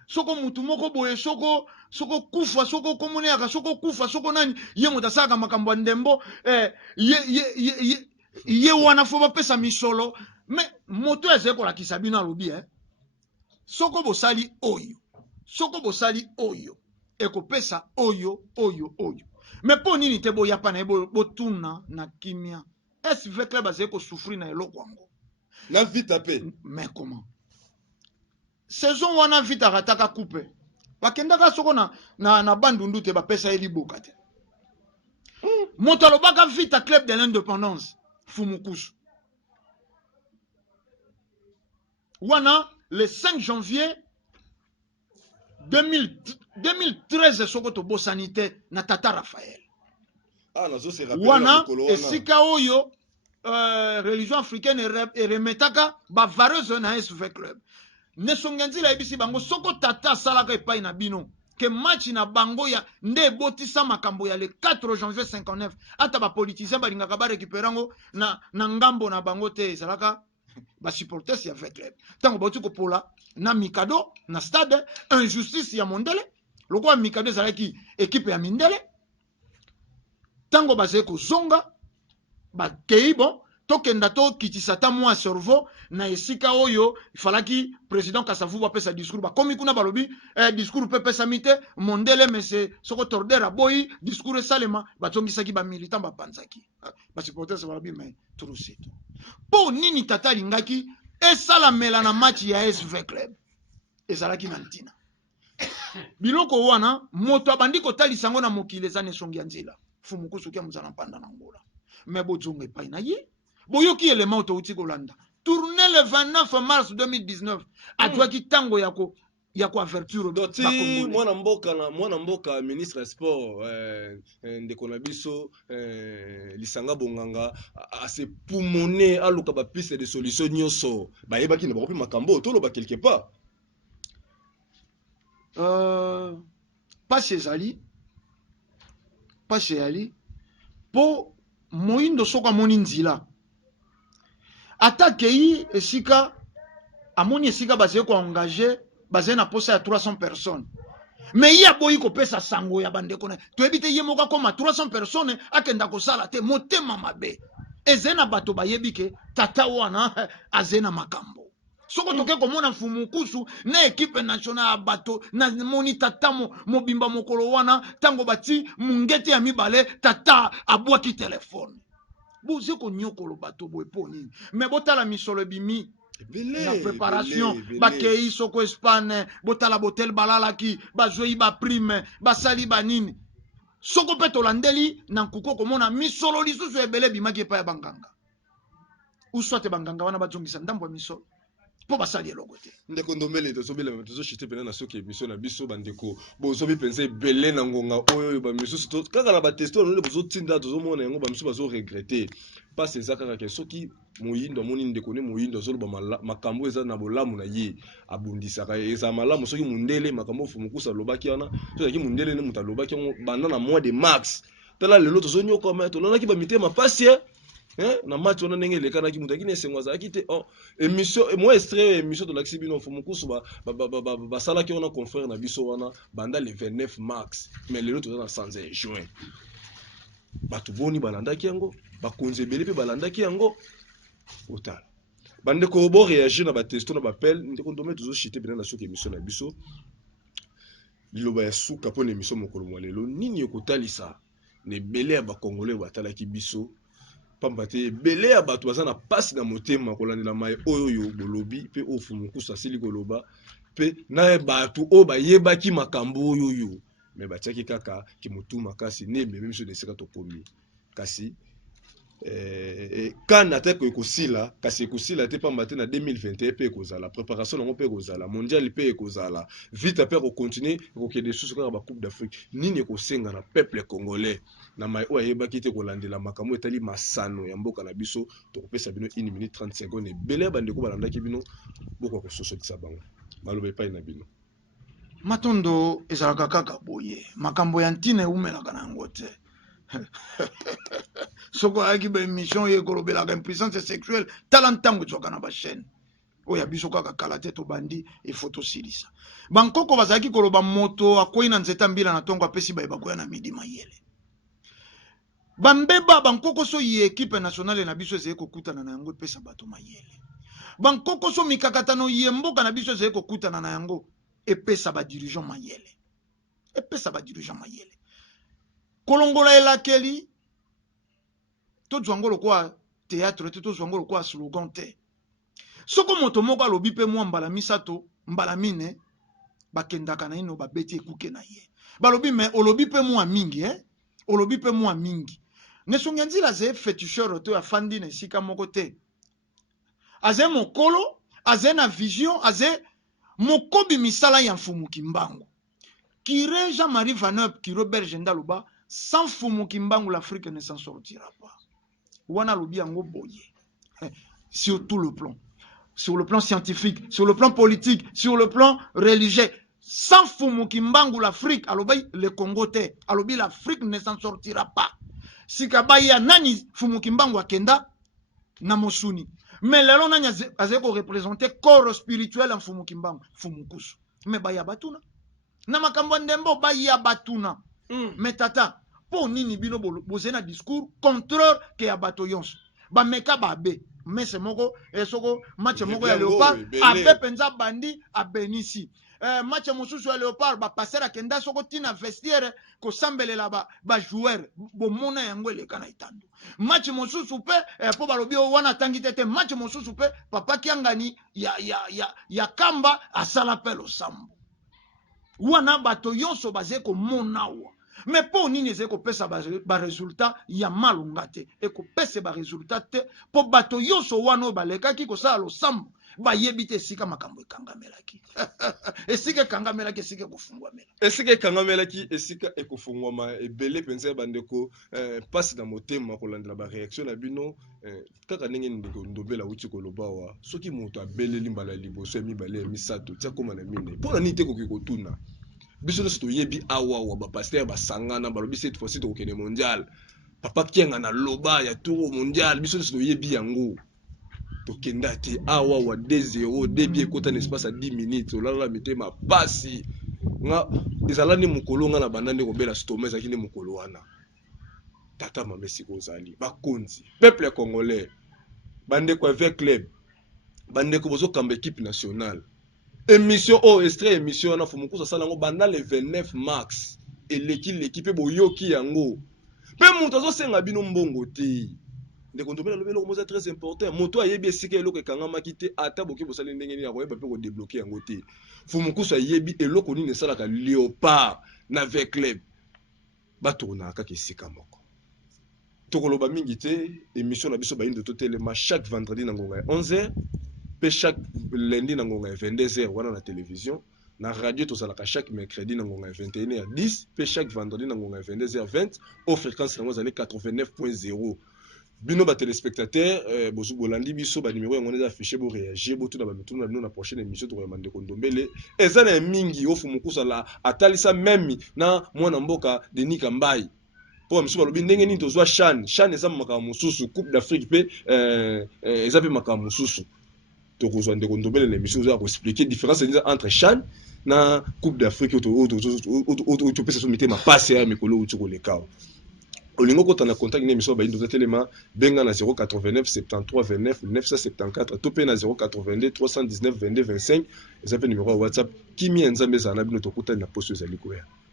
soko mutu moko boye soko kufa soko komoneka soko kufa soko nani ye moto asalaka makambo ya ndembo ye wana fo bapesa misolo me moto ezali kolakisa bino alobi soko bosali oyo ekopesa oyo me mpo nini te boyapa na ye botuna na kimia SV Club azali kosufri na eloko yango na vita pe mais comment saison wana vita rataka coupe bakendaka soko na bandundu te bapesa ye liboka te moto alobaka vita Club de l'indépendance Fumukusu wana le 5 janvier 2013 soko tobosani te na Tata Raphaël wana esika oyo religion africaine eremetaka bavareuse na SV Club nesonga nzila ebisi bango soko Tata asalaka epai na bino ke match na bango ya nde ebotisa makambo ya le 4 janvier 59 ata bapolitisien balingaka barécupérer yango na ngambo na bango te ezalaka basupporters ya SV Club ntango bauti kopola na Mikado na stade injustice ya mondele lokola Mikado ezalaki ekipe ya mindele ntango bazali kozonga bakei bon tokenda tokitisa ta mwa cerveau na esika oyo ifalaki président Kasavubu apesa discours bakomi kuna balobi discours pe pesa mite mondele mese soko torder aboyi discours esalema batongisaki ba militant bapanzaki basupporters balobi mais truseto po nini Tata lingaki esalamela na match ya SV Club ezalaki na ntina biloko wana moto abandi kotalisa ngo na mokili eza nesongi ya nzela Fumukusu kia muzala mpanda na ngola mais bozonga epai na ye boyoki élément touti kolanda tourné le 29 mars 2019 atwaki tango ya ko averture doti mwana mboka ministre ya sport ndeko na biso Lisanga Bonganga ase pulmoné aluka ba piste de solution nyonso bayebaki na bakopi makambo toloba quelque part pas ezali po moyindo soko amoni nzila atakei esika amoni esika bazali koengage bazali na posa ya 300 personnes mais ye aboyi kopesa sango ya bandeko na toyebi te ye moko akoma 300 personnes akenda kosala te motema mabe ezali na bato bayebi ke Tata wana azali na makambo soko toke komona Fumukusu na equipe nationale ya bato na moni Tata mobimba mokolo wana tango bati mungete ya mibale Tata abwaki telefone boze konyokolo bato boye po nini mais botala misolo bimi na préparation bakei soko Espagne botala botel balalaki bazwei ba prime basali banini soko pe tolandeli na nkuko komona misolo lisusu ebele bimaki epai ya banganga uswate banganga wana bazongisa ndambo ya misolo po basali eloko te ndeko ndombele tozobela tozoshite pena na soki émission na biso bandeko bozobi penza ebele na ngonga oyo bamisusu kaka na batesto nole bozotinda tozomona yango bamisu bazoregrete pasi eza kaka ke soki moyindo amoni ndeko ne moyindo azoloba makambo eza na bolamu na ye abundisaka eza malamu soki mundele makambo Fumukusu alobaki wana soki mundele ne moto alobaki yango banda na mois de mars tala lelo tozonyoka ma tolonaki bamitema pasi na match wana ndenge elekanaki moto akini esengo azalaki te émission moi extrait émission tolakisi bino Fumukusu basalaki wana confrère na biso wana banda le 29 mars mais lelo toza na 5 juin bato boni balandaki yango bakonzi ebele mpe balandaki yango otala bandeko bo réagir na batesto na bapel ndeko ndome tozoshite pena na soki émission na biso liloba ya suka mpo na émission mokolo mwa lelo nini ekotalisa na ebele ya bakongolais batalaki biso pamba te ebele ya bato baza na pasi na motema kolandela mai oyo bolobi mpe oyo Fumukusu asili koloba mpe na bato oyo bayebaki makambo oyo me batiaki kaka kimutu makasi ne ememi biso na esika tokomi kasi kana te ekosila kasi ekosila te pamba te na 2021 mpe ekozala préparation nango mpe ekozala mondial mpe ekozala vite mpe ekokontinue ekokende lisusu kaka bacoupe d'Afrique nini ekosenga na peuple congolais na mai oyo ayebaki te kolandela makambo etali masano ya mboka na biso tokopesa bino 1 minute 30 secondes ebele ya bandeko balandaki bino bokoka kososolisa bango maloba epai na bino matondo ezalaka kaka boye makambo ya ntina eumelaka na yango te soko ayaki ba émission ye kolobelaka impuissance sexuelle tala ntango ezwaka na bachaîne oya biso kaka kala te to bandi e photo silisa bankoko bazaki koloba moto akoyi na nzeta mbila na tongo apesi baye bakoya na midi mayele bambeba bankoko so yi équipe nationale na biso ezali kokutana na yango epesa bato mayele bankoko so mikakatano yi mboka na biso ezali kokutana na yango epesa ba dirigeant mayele kolongola elakeli to zwangolo kwa théâtre te to zwangolo kwa slogan te soko moto moko alobi pe mwa mbala misato mbala mine bakendaka na ino babeti ekuke na ye balobi me olobi pe mwa mingi olobi pe mwa mingi nesongi nzila ze féticheur to afandi na esika moko te aze mokolo aze na vision aze mokobi misala ya mfumuki mbangu Kire Jean-Marie Vaneup qui Robert Gendaloba sans Fumuki mbangu l'Afrique ne s'en sortira pas wana lobi yango boye sur tout le plan scientifique, sur le plan politique, sur le plan religieux. Sans Fumuki mbangu l'Afrique, alobi le Congo te, alobi l'Afrique ne s'en sortira pas. Si kabaya nani Fumuki mbangu akenda na mosuni. Mais lelo nani azeko représenter corps spirituel en Fumuki mbangu, Fumukusu. Mais baya batuna. Na makambo ndembo baya batuna. Mais tata, po nini bino bozena discours contreur ke ya bato yonso. Ba meka babe. Mais c'est moko esoko match moko ya Léopard abe penza bandi abenisi match mosusu ya Léopard ba passer a kenda soko tina vestiaire ko sambelela ba joueur bo mona yango eleka na itando match mosusu pe po balobi wana tangi tete match mosusu pe papa kiangani ya kamba asala pe lo sambo wana bato yonso baze ko monawa. Mais pour nini ezeko pesa ba résultat ya malunga te e ko pesa ba résultat te po bato yoso wano balekaki ko sala lo sambo ba yebite sika makambo ekangamelaki esika kangamelaki esika kufungwamela esika ekufungwama ebele penza bandeko passe na motema kolandela ba réaction na bino kaka ndenge ndeko ndobela uti kolobawa soki moto abeleli mbala liboso mibale misato tia koma na mine pona nite ko kotuna biso nyonso toyebi awa ba pasteur basangana balobi cette fois-ci tokokende mondial papa kienga na loba ya tour mondial biso nyonso toyebi yango tokenda te awa 2-0 debi ekota na espace à 10 minutes olala mitema pasi nga ezalani mokolo nga na bandande kobela stoma ezalaki nde mokolo wana tata mamesi kozali bakonzi peuple congolais bandeko avec club bandeko bozokamba équipe nationale émission extrait émission na Fumukusa salango banda le 29 mars et l'équipe boyoki yango pe muto zo senga bino mbongo te ndeko ndobela lobelo ko très important moto ayebi esika eloko ekangama kite ata boki bosali ndenge ni akoyeba pe ko débloquer yango te Fumukusa ayebi eloko nini esalaka Léopard na avec club batona kaka esika moko tokoloba mingi te émission na biso ba inde totelema chaque vendredi na ngonga 11h pe chaque lundi na ngonga 22h wana na télévision na radio tozalaka chaque mercredi na ngonga 21h10 pe chaque vendredi na ngonga 22h20 au fréquence na zali 89.0 bino ba téléspectateurs bozu bolandi biso ba numéro yango neza affiché bo réagir bo tout na ba mituna na bino na prochaine émission to yamande ko ndombele eza na mingi ofu Mukusa la atalisa memi na mwana mboka Denis Kambai po misuba lobi ndenge nini tozwa chan eza makama mususu coupe d'Afrique pe eza pe makama mususu tokozwa ndeko ndobele l'émission za ko expliquer différence entre chan na coupe d'Afrique to pesa so mitema passe ya mikolo uti ko lekao olingo kota na contact ni émission ba indo telema benga na 089 73 29 974 to pe na 082 319 22 25 eza pe numéro WhatsApp kimi nzambe za na bino to kota na poste za likoya